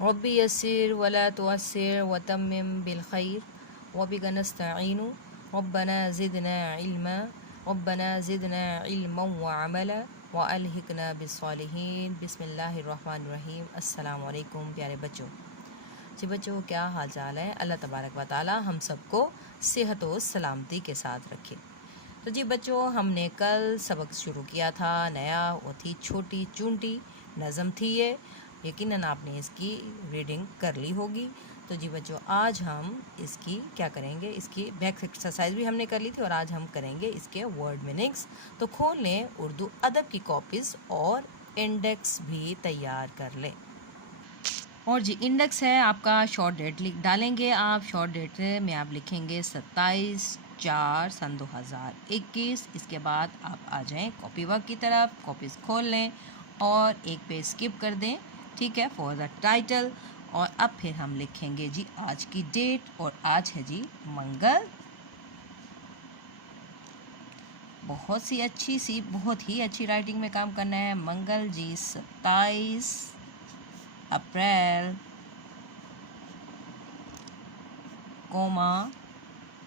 ربي يسر ولا تعسر وتمم بالخير وبك نستعين ربنا زدنا علما ربنا زدنا علما وعملا وألحقنا بالصالحین۔ بسم اللہ الرحمن الرحیم۔ السلام علیکم پیارے بچوں۔ جی بچوں، کیا حال چال ہے؟ اللہ تبارک و تعالی ہم سب کو صحت و سلامتی کے ساتھ رکھے۔ تو جی بچوں، ہم نے کل سبق شروع کیا تھا نیا، وہ تھی چھوٹی چونٹی نظم تھی یہ، یقیناً آپ نے اس کی ریڈنگ کر لی ہوگی۔ تو جی بچوں، آج ہم اس کی کیا کریں گے، اس کی بیک ایکسرسائز بھی ہم نے کر لی تھی اور آج ہم کریں گے اس کے ورڈ میننگس۔ تو کھول لیں اردو ادب کی کاپیز اور انڈیکس بھی تیار کر لیں۔ اور جی انڈیکس ہے آپ کا، شارٹ ڈیٹ ڈالیں گے آپ، شارٹ ڈیٹ میں آپ لکھیں گے 27/4/2021۔ اس کے بعد آپ آ جائیں کاپی ورک کی طرف، کاپیز کھول لیں اور ایک پیج اسکپ کر دیں، ٹھیک ہے، فار دا ٹائٹل۔ اور اب پھر ہم لکھیں گے جی آج کی ڈیٹ، اور آج ہے جی منگل۔ بہت ہی اچھی رائٹنگ میں کام کرنا ہے۔ منگل جی 27 اپریل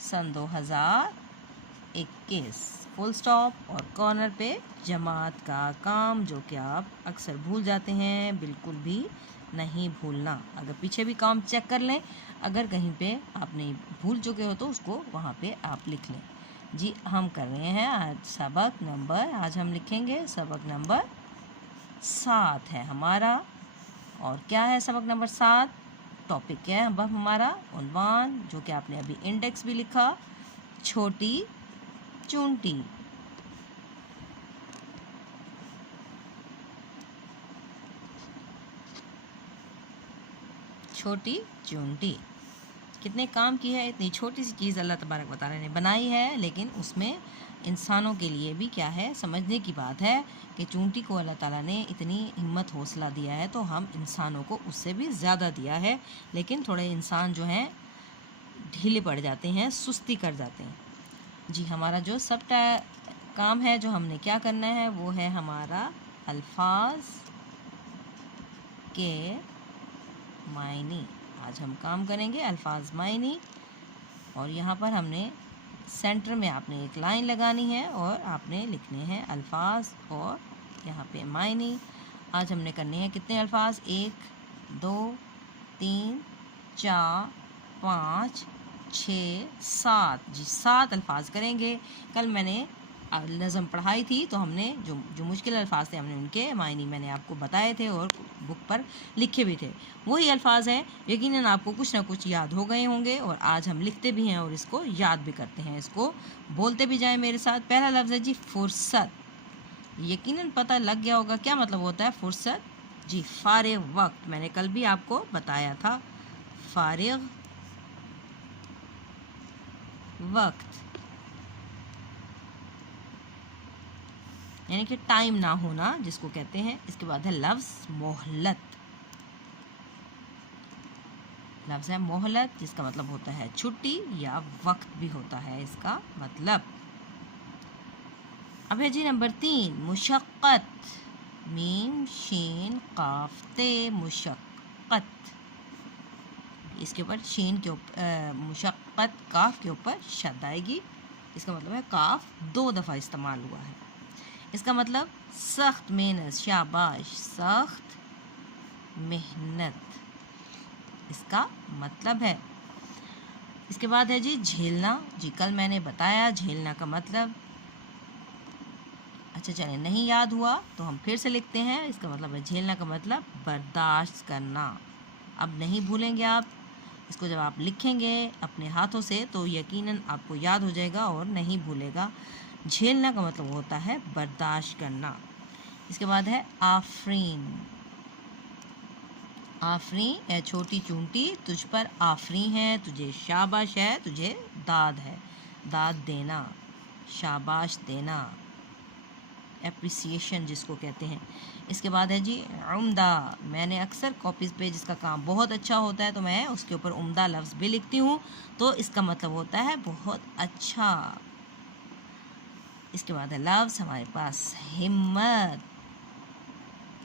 سن 2021، فل سٹاپ اور کارنر پہ جماعت کا کام، جو کہ آپ اکثر بھول جاتے ہیں، بالکل بھی نہیں بھولنا۔ اگر پیچھے بھی کام چیک کر لیں، اگر کہیں پہ آپ نہیں بھول چکے ہو تو اس کو وہاں پہ آپ لکھ لیں۔ جی ہم کر رہے ہیں آج ہم لکھیں گے سبق نمبر 7 ہے ہمارا۔ اور کیا ہے سبق نمبر 7؟ ٹاپک ہے اب ہمارا عنوان، جو کہ آپ نے ابھی انڈیکس بھی لکھا، چھوٹی چونٹی۔ چھوٹی چونٹی کتنے کام کی ہے، اتنی چھوٹی سی چیز اللہ تبارک و تعالی نے بنائی ہے، لیکن اس میں انسانوں کے لیے بھی کیا ہے، سمجھنے کی بات ہے کہ چونٹی کو اللہ تعالیٰ نے اتنی ہمت حوصلہ دیا ہے، تو ہم انسانوں کو اس سے بھی زیادہ دیا ہے، لیکن تھوڑے انسان جو ہیں ڈھیلے پڑ جاتے ہیں، سستی کر جاتے ہیں۔ جی ہمارا جو کام ہے، جو ہم نے کیا کرنا ہے، وہ ہے ہمارا الفاظ کے معنی۔ آج ہم کام کریں گے الفاظ معنی، اور یہاں پر ہم نے سینٹر میں آپ نے ایک لائن لگانی ہے اور آپ نے لکھنے ہیں الفاظ اور یہاں پہ معنی۔ آج ہم نے کرنے ہیں کتنے الفاظ؟ 1 2 3 4 5 6 7۔ جی 7 الفاظ کریں گے۔ کل میں نے نظم پڑھائی تھی، تو ہم نے جو مشکل الفاظ تھے، ہم نے ان کے معنی میں نے آپ کو بتائے تھے اور بک پر لکھے بھی تھے، وہی الفاظ ہیں۔ یقیناً آپ کو کچھ نہ کچھ یاد ہو گئے ہوں گے، اور آج ہم لکھتے بھی ہیں اور اس کو یاد بھی کرتے ہیں، اس کو بولتے بھی جائیں میرے ساتھ۔ پہلا لفظ ہے جی فرصت۔ یقیناً پتہ لگ گیا ہوگا کیا مطلب ہوتا ہے فرصت۔ جی فارغ وقت، میں نے کل بھی آپ کو بتایا تھا، فارغ وقت یعنی کہ ٹائم نہ ہونا جس کو کہتے ہیں۔ اس کے بعد ہے لفظ مہلت۔ لفظ ہے مہلت، جس کا مطلب ہوتا ہے چھٹی یا وقت بھی ہوتا ہے اس کا مطلب۔ اب ہے جی نمبر 3 مشقت، میم شین قاف تے، مشقت۔ اس کے اوپر شین کے اوپر مشقت، کاف کے اوپر شد آئے گی۔ اس کا مطلب ہے کاف 2 دفعہ استعمال ہوا ہے۔ اس کا مطلب سخت محنت، شاباش، سخت محنت اس کا مطلب ہے۔ اس کے بعد ہے جی جھیلنا۔ جی کل میں نے بتایا جھیلنا کا مطلب، اچھا چلیں نہیں یاد ہوا تو ہم پھر سے لکھتے ہیں۔ اس کا مطلب ہے جھیلنا کا مطلب برداشت کرنا۔ اب نہیں بھولیں گے آپ اس کو، جب آپ لکھیں گے اپنے ہاتھوں سے تو یقیناً آپ کو یاد ہو جائے گا اور نہیں بھولے گا۔ جھیلنا کا مطلب ہوتا ہے برداشت کرنا۔ اس کے بعد ہے آفرین۔ آفرین اے چھوٹی چونٹی، تجھ پر آفرین ہے، تجھے شاباش ہے، تجھے داد ہے، داد دینا، شاباش دینا، اپریسیشن جس کو کہتے ہیں۔ اس کے بعد ہے جی عمدہ۔ میں نے اکثر کاپیز پہ جس کا کام بہت اچھا ہوتا ہے تو میں اس کے اوپر عمدہ لفظ بھی لکھتی ہوں، تو اس کا مطلب ہوتا ہے بہت اچھا۔ اس کے بعد ہے لفظ ہمارے پاس ہمت۔